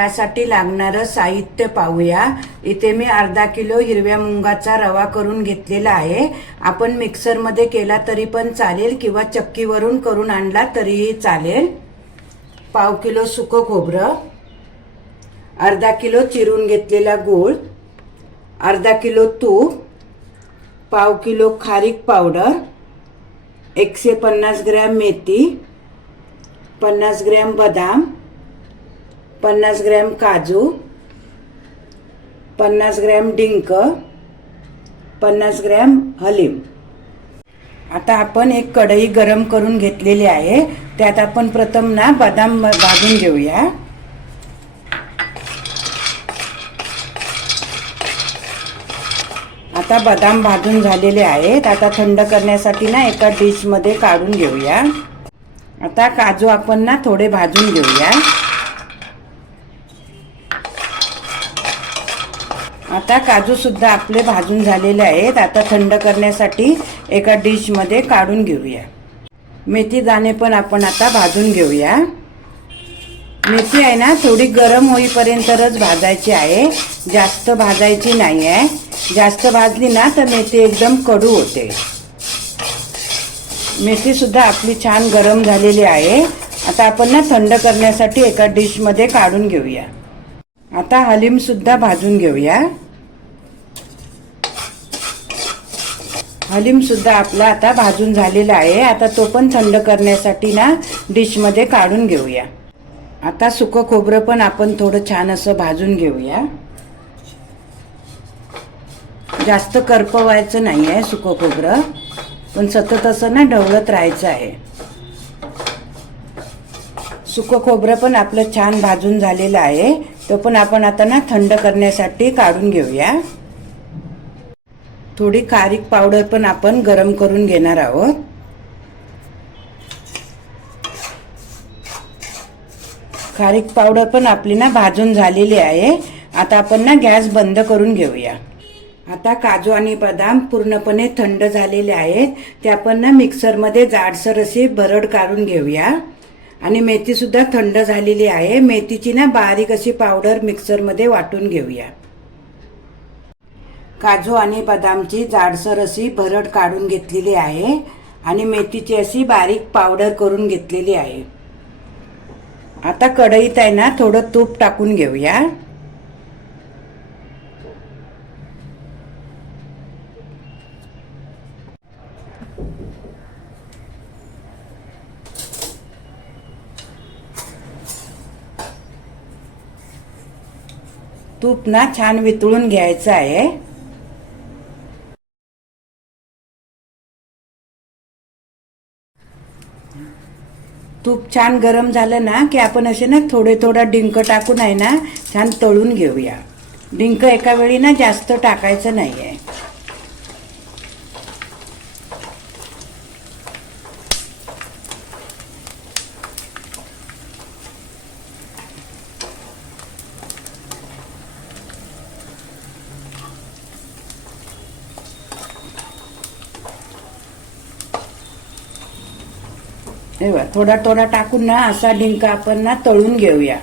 त्यासाठी लागणारं साहित्य पाहूया. इथे मी अर्धा किलो हिरव्या मुंगाचा रवा करून घेतलेला आहे. आपण मिक्सरमध्ये केला तरी पण चालेल किंवा चक्कीवरून करून आणला तरीही चालेल. पाव किलो सुकं खोबरं. अर्धा किलो चिरून घेतलेला गूळ. अर्धा किलो तूप. पाव किलो खारीक पावडर. एकशे पन्नास ग्रॅम मेथी. पन्नास ग्रॅम बदाम. पन्नास ग्रॅम काजू पन्नास ग्रॅम डिंक पन्नास ग्रॅम हलीम. आता आपण एक कढई गरम करून घेतलेली आहे. त्यात आपण प्रथम ना बदाम भाजून घेऊया. आता बदाम भाजून झालेले आहेत. आता थंड करण्यासाठी ना एका डिशमध्ये काढून घेऊया. आता काजू आपण ना थोडे भाजून घेऊया. आता काजूसुद्धा आपले भाजून झालेले आहेत. आता थंड करण्यासाठी एका डिशमध्ये काढून घेऊया. मेथी दाणे पण आपण आता भाजून घेऊया. मेथी आहे ना थोडी गरम होईपर्यंतच भाजायची आहे. जास्त भाजायची नाही आहे. जास्त भाजली ना तर मेथी एकदम कडू होते. मेथीसुद्धा आपली छान गरम झालेली आहे. आता आपण ना थंड करण्यासाठी एका डिशमध्ये काढून घेऊया. आता हलीमसुद्धा भाजून घेऊया. हलीम सुद्धा आपला आता भाजून झालेला आहे. आता तो पण थंड करण्यासाठी ना डिशमध्ये काढून घेऊया. आता सुकं खोबरं पण आपण थोडं छान असं भाजून घेऊया. जास्त करपवायचं नाही आहे सुकं खोबरं. पण सतत असं ना ढवळत राहायचं आहे. सुकं खोबरं पण आपलं छान भाजून झालेलं आहे. तो पण आपण आता ना थंड करण्यासाठी काढून घेऊया. थोडी खारीक पावडर पण आपण गरम करून घेणार आहोत. खारीक पावडर पण आपली ना भाजून झालेली आहे. आता आपण ना गॅस बंद करून घेऊया. आता काजू आणि बदाम पूर्णपणे थंड झालेले आहेत. ते आपण ना मिक्सरमध्ये जाडसर अशी भरड काढून घेऊया. आणि मेथीसुद्धा थंड झालेली आहे. मेथीची ना बारीक अशी पावडर मिक्सरमध्ये वाटून घेऊया. काजू आणि बदामची जाडसर अशी भरड काढून घेतलेली आहे आणि मेथीची अशी बारीक पावडर करून घेतलेली आहे. आता कढईत आहे ना थोडं तूप टाकून घेऊया. तूप ना छान वितळून घ्यायचं आहे. छान गरम झालं ना की आपण असे ना थोडे थोडा डिंक टाकून आहे ना छान तळून घेऊया. डिंक एका वेळी ना जास्त टाकायचं नाही आहे हे बघ, थोडा थोडा टाकून ना असा डिंक आपण ना तळून घेऊया.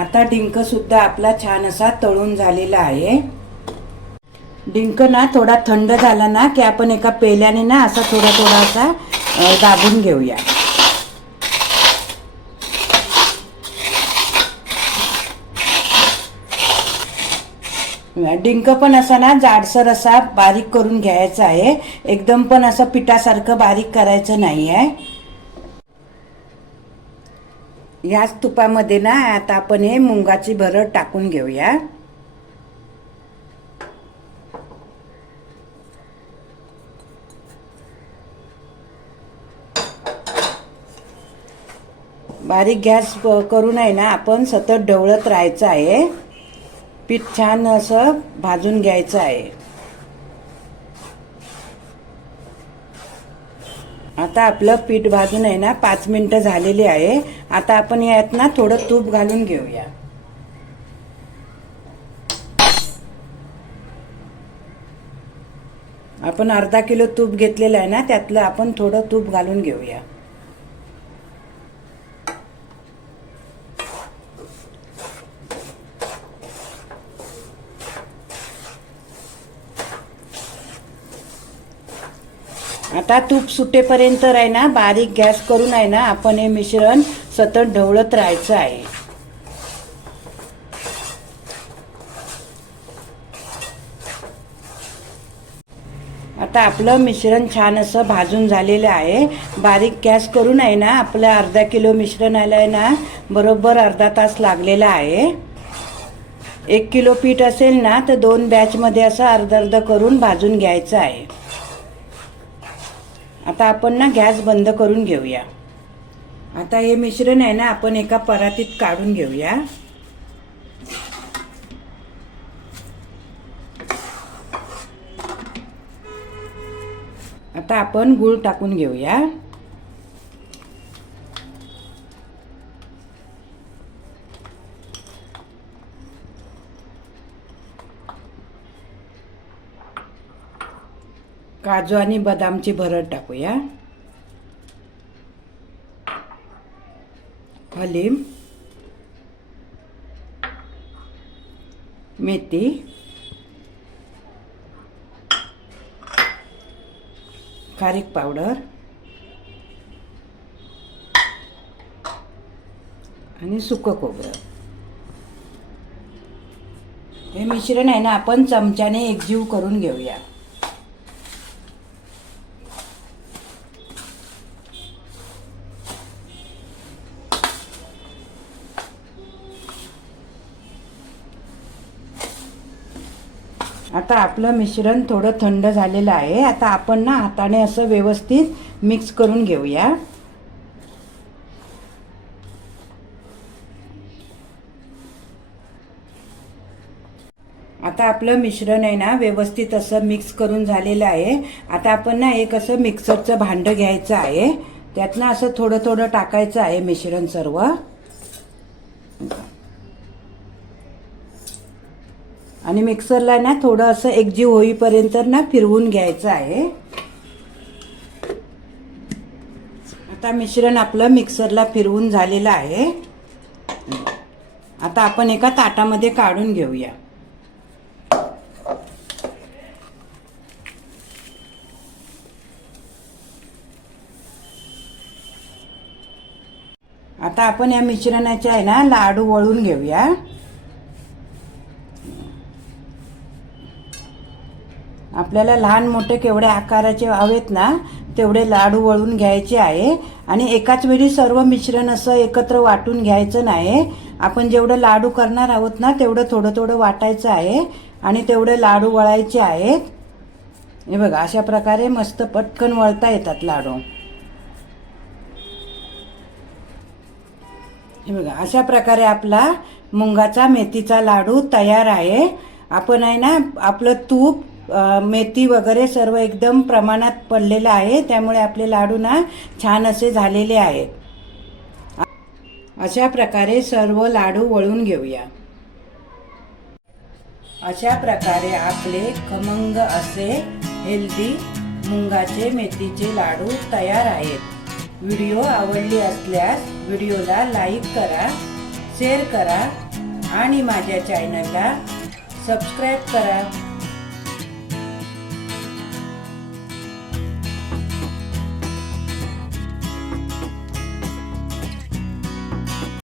आता डिंक सुद्धा आपला छान असा तळून झालेला आहे. डिंक ना थोडा थंड झाला ना की आपण एका पेल्याने ना असा थोडा थोडा असा दाबून घेऊया. डिंक पण असा ना जाडसर असा बारीक करून घ्यायचा आहे. एकदम पण असं पिठासारखं बारीक करायचं नाही आहे याच तुपामध्ये ना आता आपण हे मुंगाची भरड टाकून घेऊया. बारीक गॅस करून आहे ना आपण सतत ढवळत राहायचं आहे. पीठ छान असं भाजून घ्यायचं आहे. आता आपलं पीठ भाजून आहे ना पाच मिनिटं झालेली आहे. आता आपण यात ना थोडं तूप घालून घेऊया. आपण अर्धा किलो तूप घेतलेलं आहे ना त्यातलं आपण थोडं तूप घालून घेऊया. आता तूप सुटेपर्यंत आहे ना बारीक गॅस करून आहे ना आपण हे मिश्रण सतत ढवळत राहायचं आहे. आता आपलं मिश्रण छान असं भाजून झालेलं आहे. बारीक गॅस करून आहे ना आपलं अर्धा किलो मिश्रण आलं आहे ना बरोबर अर्धा तास लागलेला आहे. एक किलो पीठ असेल ना तर दोन बॅचमध्ये असं अर्ध अर्ध करून भाजून घ्यायचं आहे. आता आपण ना गॅस बंद करून घेऊया. आता हे मिश्रण आहे ना आपण एका परातीत काढून घेऊया. आता आपण गूळ टाकून घेऊया. काजू आणि बदामची भरड टाकूया. हलीम मेथी खारीक पावडर आणि सुकं खोबरं. हे मिश्रण आहे ना आपण चमच्याने एकजीव करून घेऊया. आता आपलं मिश्रण थोडं थंड झालेलं आहे. आता आपण ना हाताने असं व्यवस्थित मिक्स करून घेऊया. आता आपलं मिश्रण आहे ना व्यवस्थित असं मिक्स करून झालेलं आहे. आता आपण ना एक असं मिक्सरचं भांडं घ्यायचं आहे. त्यातनं असं थोडं थोडं टाकायचं आहे मिश्रण सर्व. आणि मिक्सरला ना थोडं असं एकजीव होईपर्यंत ना फिरवून घ्यायचं आहे. आता मिश्रण आपलं मिक्सरला फिरवून झालेलं आहे. आता आपण एका ताटामध्ये काढून घेऊया. आता आपण या मिश्रणाचे आहे ना लाडू वळून घेऊया. आपल्याला लहान मोठे केवढे आकाराचे हवेत ना तेवढे लाडू वळून घ्यायचे आहे. आणि एकाच वेळी सर्व मिश्रण असं एकत्र वाटून घ्यायचं नाही. आपण जेवढं लाडू करणार आहोत ना तेवढं थोडं थोडं वाटायचं आहे. आणि तेवढे लाडू वळायचे आहेत. हे बघा अशा प्रकारे मस्त पटकन वळता येतात लाडू. हे बघा अशा प्रकारे आपला मुंगाचा मेथीचा लाडू तयार आहे. आपण आहे ना आपलं तूप मेथी वगैरे सर्व एकदम प्रमाणात पडलेलं आहे. त्यामुळे आपले लाडू ना छान असे झालेले आहेत. अशा प्रकारे सर्व लाडू वळून घेऊया. अशा प्रकारे आपले खमंग असे हेल्दी मुंगाचे मेथीचे लाडू तयार आहेत. व्हिडिओ आवडली असल्यास व्हिडिओला लाईक करा शेअर करा आणि माझ्या चॅनलला सबस्क्राईब करा.